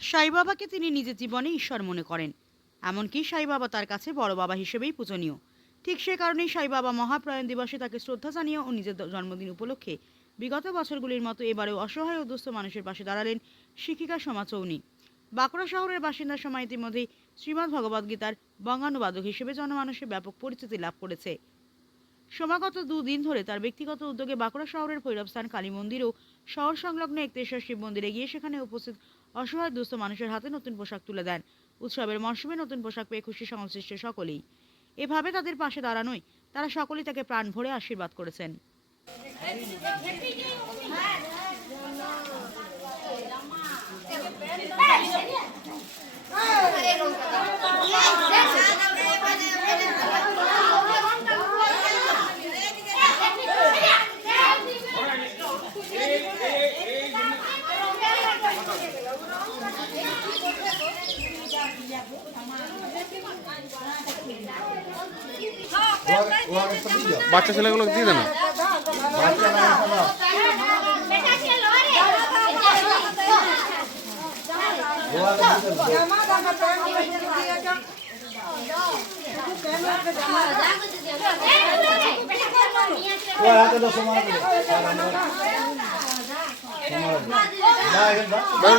সাই বাবাকে তিনি নিজের জীবনে ঈশ্বর মনে করেন। এমনকি সাই বাবা তার কাছে বড় বাবা হিসেবেই পূজনীয়। ঠিক সে কারণেই সাই বাবা মহাপ্রয়াণ দিবসে তাকে শ্রদ্ধা জানিয়ে ও নিজের জন্মদিন উপলক্ষে বিগত বছরগুলির মতো এবারেও অসহায় দুস্থ মানুষের পাশে দাঁড়ালেন শিক্ষিকা সোমা চৌনি। বাঁকুড়া শহরের বাসিন্দার সময় ইতিমধ্যেই শ্রীমদ্ ভগবদ্গীতার বঙ্গানুবাদক হিসেবে জনমানুষের ব্যাপক পরিচিতি লাভ করেছে। সমাগত দুদিন ধরে তার ব্যক্তিগত উদ্যোগে বাঁকুড়া শহরের ভৈরবস্থান কালী মন্দির ও শহর সংলগ্ন একতেশ্বর শিব মন্দিরে গিয়ে সেখানে উপস্থিত অসহায় দুস্থ মানুষের হাতে নতুন পোশাক তুলে দেন। উৎসবের মরশুমে নতুন পোশাক পেয়ে খুশি সংশ্লিষ্ট সকলেই। এভাবে তাদের পাশে দাঁড়ানোই তারা সকলেই তাকে প্রাণ ভরে আশীর্বাদ করেছেন। বাচ্চা ছেলেগুলো দিয়ে দেন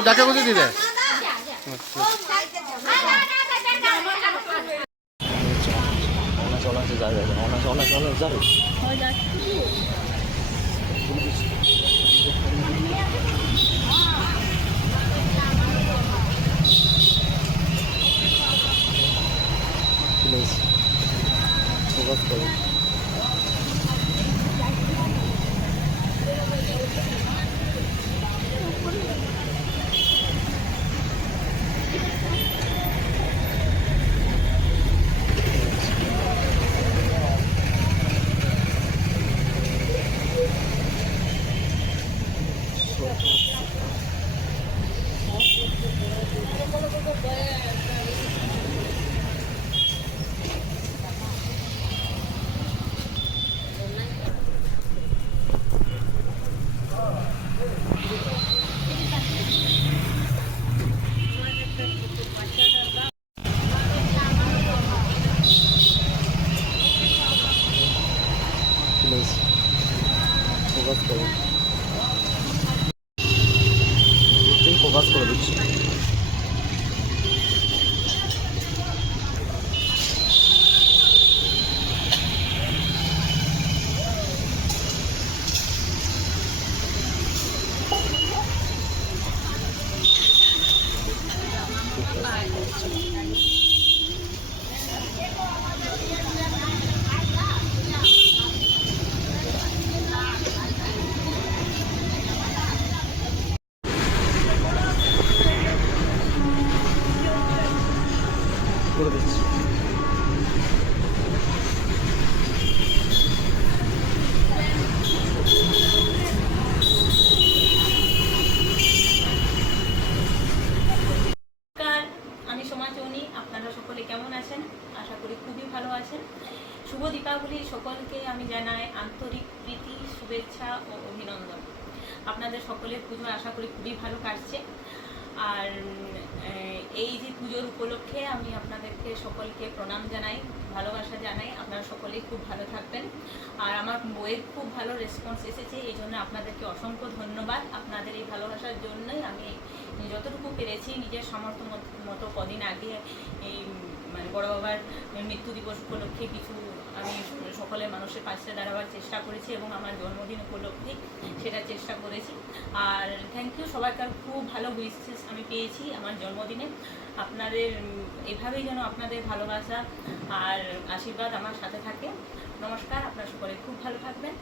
যাকে বুঝে দিয়ে দেয় অনাসে যাবে অনাসে অনাসে অনাসে যাবে প্লিজ ফোকাস প্লিজ ফোকাস করুন ফোকাস করে দিচ্ছি করে দিচ্ছি নমস্কার আমি সোমা চৌনি আপনারা সকলে কেমন আছেন আশা করি খুবই ভালো আছেন শুভ দীপাবলি সকলকে আমি জানাই আন্তরিক প্রীতি, শুভেচ্ছা ও অভিনন্দন। আপনাদের সকলের পুজো আশা করি খুবই ভালো কাটছে। আর এই যে পুজোর উপলক্ষে আমি আপনাদেরকে সকলকে প্রণাম জানাই। ভালোবাসা জানাই। আপনারা সকলেই খুব ভালো থাকবেন। আর আমার বইয়ের খুব ভালো রেসপন্স এসেছে, এই জন্য আপনাদেরকে অসংখ্য ধন্যবাদ। আপনাদের এই ভালোবাসার জন্যই আমি যতটুকু পেরেছি, নিজের সামর্থ্য মত- কদিন আগে এই মানে বড় বাবার মৃত্যু দিবস উপলক্ষে কিছু আমি সকলের মানুষের পাশে দাঁড়াবার চেষ্টা করেছি এবং আমার জন্মদিন উপলক্ষে সেটা চেষ্টা করেছি। আর থ্যাংক ইউ সবাইকার খুব ভালো উইসেস আমি পেয়েছি আমার জন্মদিনে। আপনাদের এভাবেই যেন আপনাদের ভালোবাসা আর আশীর্বাদ আমার সাথে থাকে। নমস্কার আপনার সকলে খুব ভালো থাকবেন।